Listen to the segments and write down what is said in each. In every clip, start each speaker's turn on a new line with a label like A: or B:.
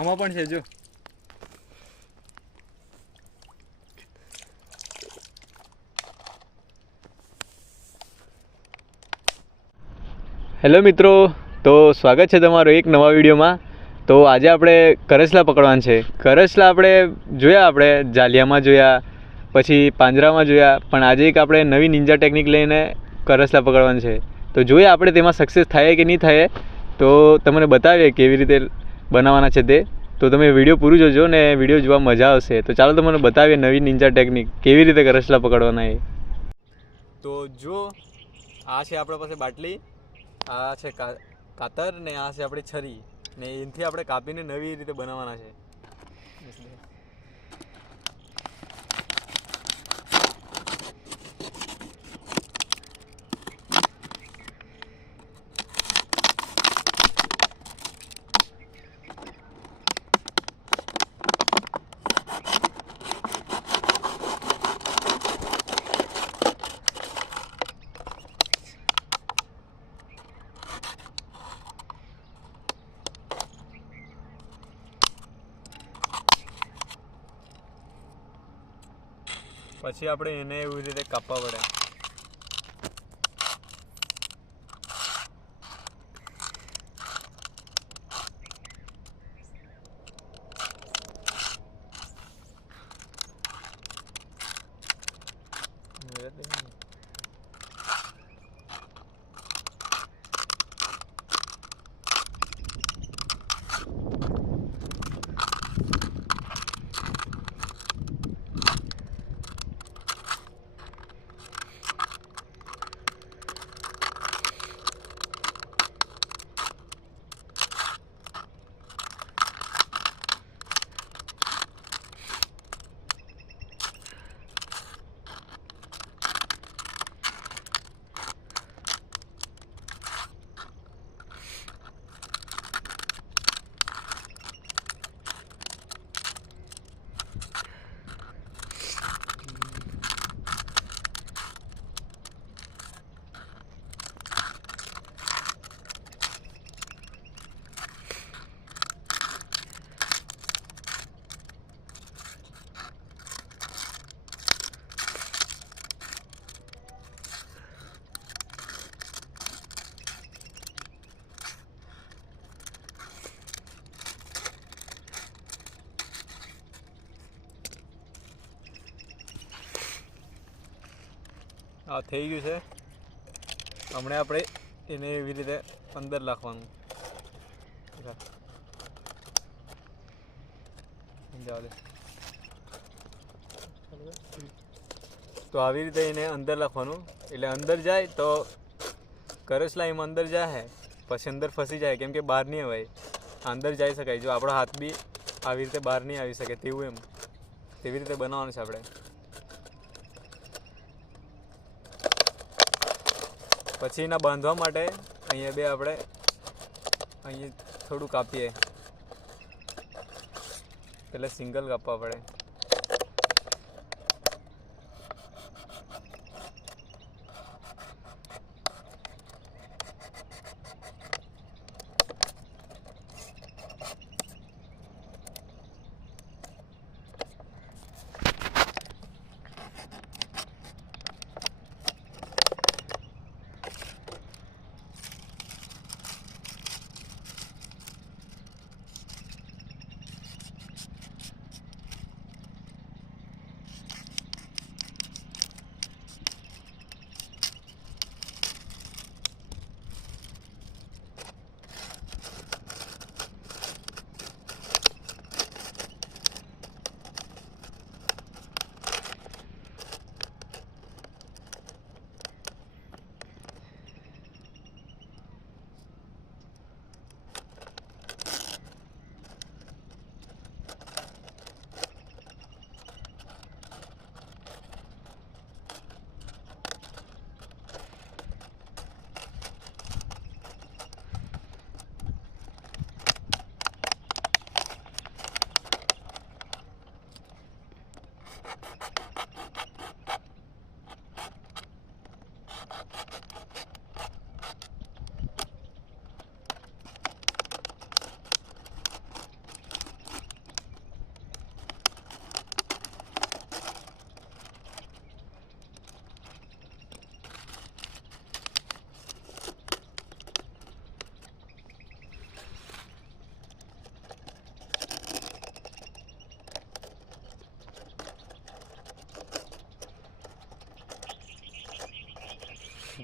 A: આમાં પણ છે, જો. હેલો મિત્રો, તો સ્વાગત છે તમારું એક નવા વિડીયોમાં. તો આજે આપણે કરસલા પકડવાના છે. કરસલા આપણે જોયા આપણે, જાલિયામાં જોયા, પછી પાંજરામાં જોયા, પણ આજે એક આપણે નવી નિંજા ટેકનિક લઈને કરસલા પકડવાના છે. તો જોઈએ આપણે તેમાં સક્સેસ થાય કે નહીં થાય. તો તમને બતાવીએ કેવી રીતે બનાવવાના છે તે. તો તમે વીડિયો પૂરું જોજો ને વીડિયો જોવા મજા આવશે. તો ચાલો તમને બતાવીએ નવી નિંજા ટેકનિક કેવી રીતે રસલા પકડવાના એ. તો જો, આ છે આપણા પાસે બાટલી, આ છે કાતર ને આ છે આપણી છરી. ને એનાથી આપણે કાપીને નવી રીતે બનાવવાના છે. પછી આપણે એને એવી રીતે કાપવા પડે. આ થઈ ગયું છે. હમણાં આપણે એને એવી રીતે અંદર નાખવાનું તો આવી રીતે એને અંદર લખવાનું. એટલે અંદર જાય તો કરચલા લાઈમ અંદર જાય પછી અંદર ફસી જાય, કેમ કે બહાર નહીં અવાય. અંદર જઈ શકાય. જો આપણો હાથ બી આવી રીતે બહાર નહીં આવી શકે તેવું એમ. તેવી રીતે બનાવવાનું છે આપણે. પછી એના બાંધવા માટે અહીંયા બે આપણે અહીંયા થોડું કાપીએ. એટલે સિંગલ કાપવા પડે.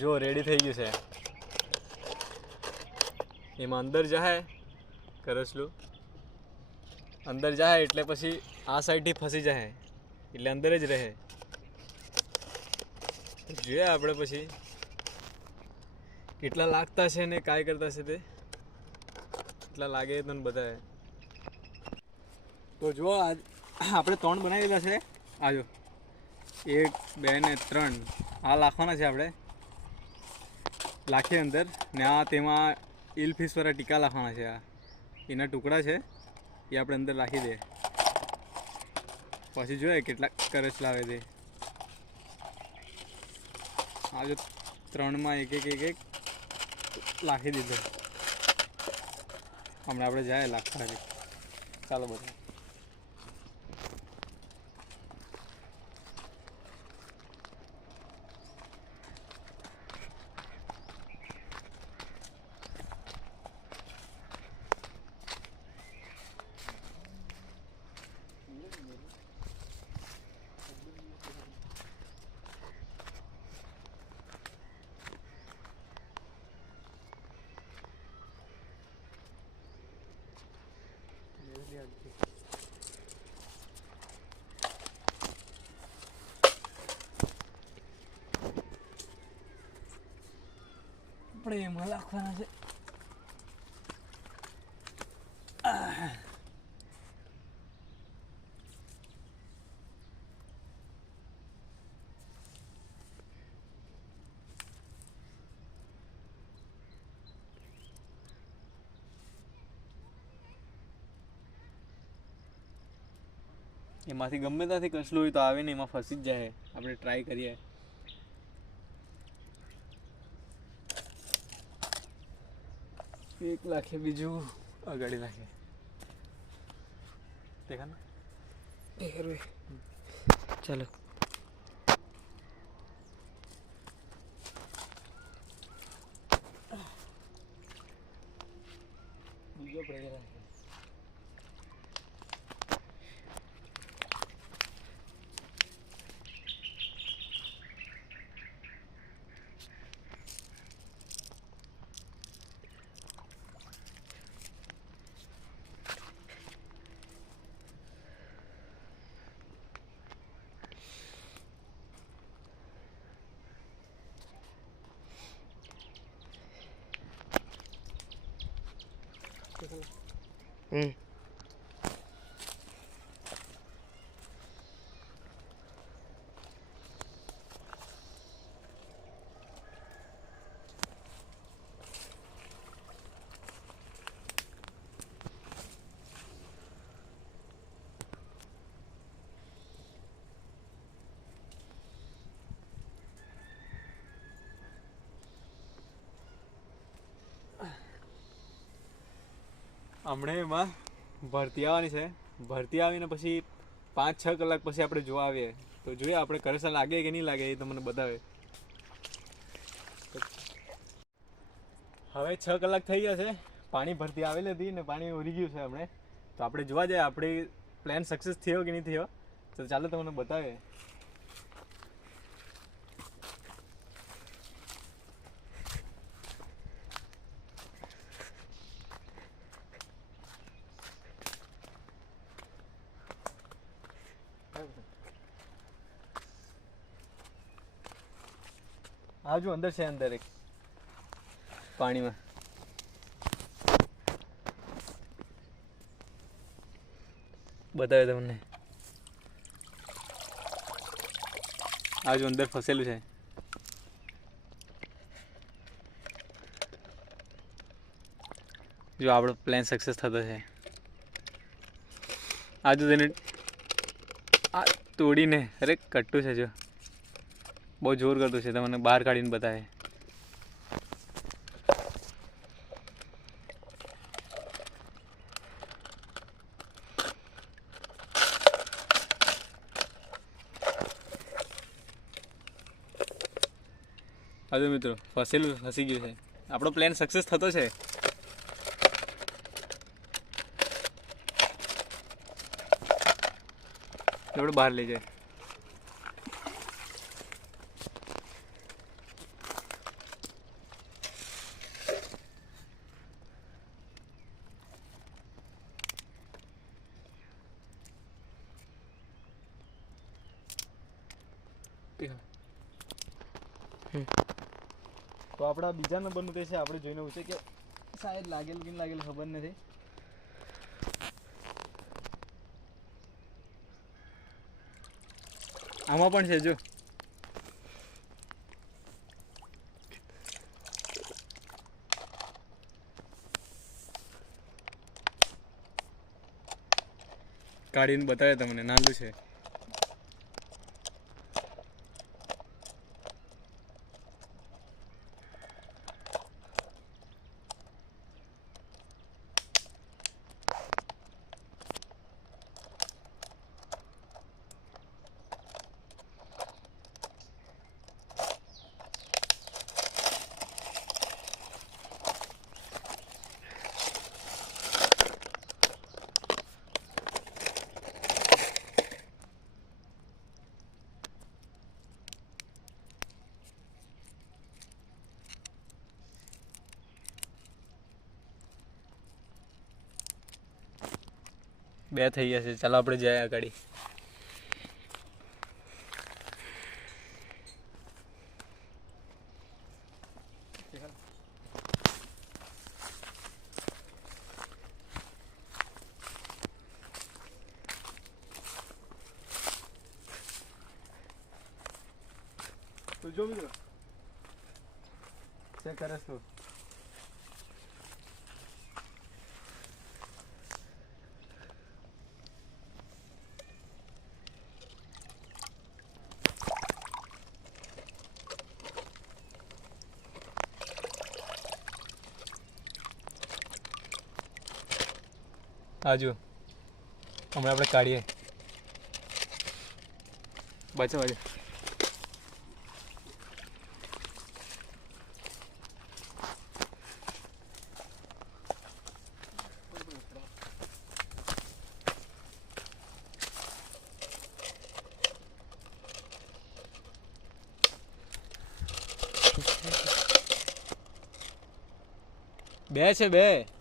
A: જો રેડી થઈ ગયું છે. એમાં અંદર જાય કરસલું અંદર જાય એટલે પછી આ સાઈડથી ફસી જાય એટલે અંદર જ રહે. જોઈએ આપણે પછી કેટલા લાગતા છે ને કાંઈ કરતા છે તે. કેટલા લાગે તને બતાવે તો જો આજ આપણે ત્રણ બનાવેલા છે. આજો એક, બે ને ત્રણ. આ લાખવાના છે આપણે. લાખી અંદર. ને આ તેમાં ઇલફિશવાળા ટીકા લાખવાના છે આ. એના ટુકડા છે. એ આપણે અંદર રાખી દે પછી જોઈએ કેટલા કરચ લાવે તે. આ જો ત્રણમાં એક એક એક એક લાખી દીધો. હમણાં આપણે જાય લાખવા ચાલો બધા આપણે એમાં લાખવાના છે એમાંથી ગમે ત્યાંથી કસલું હોય તો આવે ને એમાં ફસી જ જાય. આપણે ટ્રાય કરીએ. એક લાખે બીજું અગાડી લાખે. દેખા ને?
B: ચાલો.
A: બીજો પડી લાખે
B: હમ
A: હમણાં એમાં ભરતી આવવાની છે. ભરતી આવીને પછી પાંચ, છ કલાક પછી આપણે જોવા આવીએ. તો જોઈએ આપણે કરસા લાગે કે નહીં લાગે એ તમને બતાવે. હવે છ કલાક થઈ ગયા છે. પાણી ભરતી આવેલી હતી ને પાણી ઉરી ગયું છે હમણે. તો આપણે જોવા જાય આપણે પ્લાન સક્સેસ થયો કે નહીં થયો? તો ચાલો તમને બતાવે હા જો અંદર છે અંદર એક. પાણીમાં. બતાવે તમને. આવજો, અંદર ફસેલું છે. જો, આપણો પ્લાન સક્સેસ થતો છે. આ જો તેને આ તોડીને, અરે, કટ્ટું છે, જો. બહુ જોર કરતું છે, તમને બહાર કાઢીને બતાવે. હજુ મિત્રો, ફસેલું ફસી ગયું છે. આપણો પ્લાન સક્સેસ થતો છે. આપણે બહાર લઈ જાય તો આપણા બીજા નંબરનું તે છે, આપણે જોઈને છે કે શાયદ લાગેલ કે લાગેલ ખબર નથી. આમાં પણ છે, જો. કાઢીને બતાવે તમને, નાનું છે. બે થઈ ગયા છે ચાલો આપણે જઈએ આગળ. જો મિત્રો. શું કરે છો આ જુઓ હમણાં આપણે કાઢીએ બચો બચો બે છે બે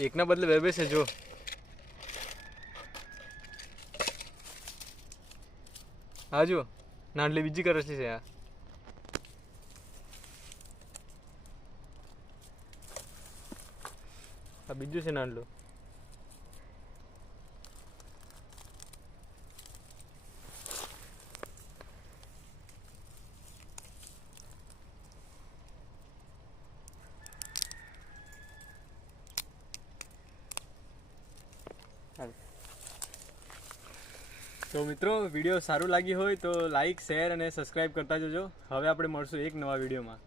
A: એકના બદલે બે બે છે જો. હા, જો. નાંડલી બીજી કરે છે આ આ બીજું છે નાટલું મિત્રો વીડિયો સારું લાગ્યું હોય તો લાઈક શેર અને સબસ્ક્રાઈબ કરતા જજો. હવે આપણે મળશું એક નવા વિડીયોમાં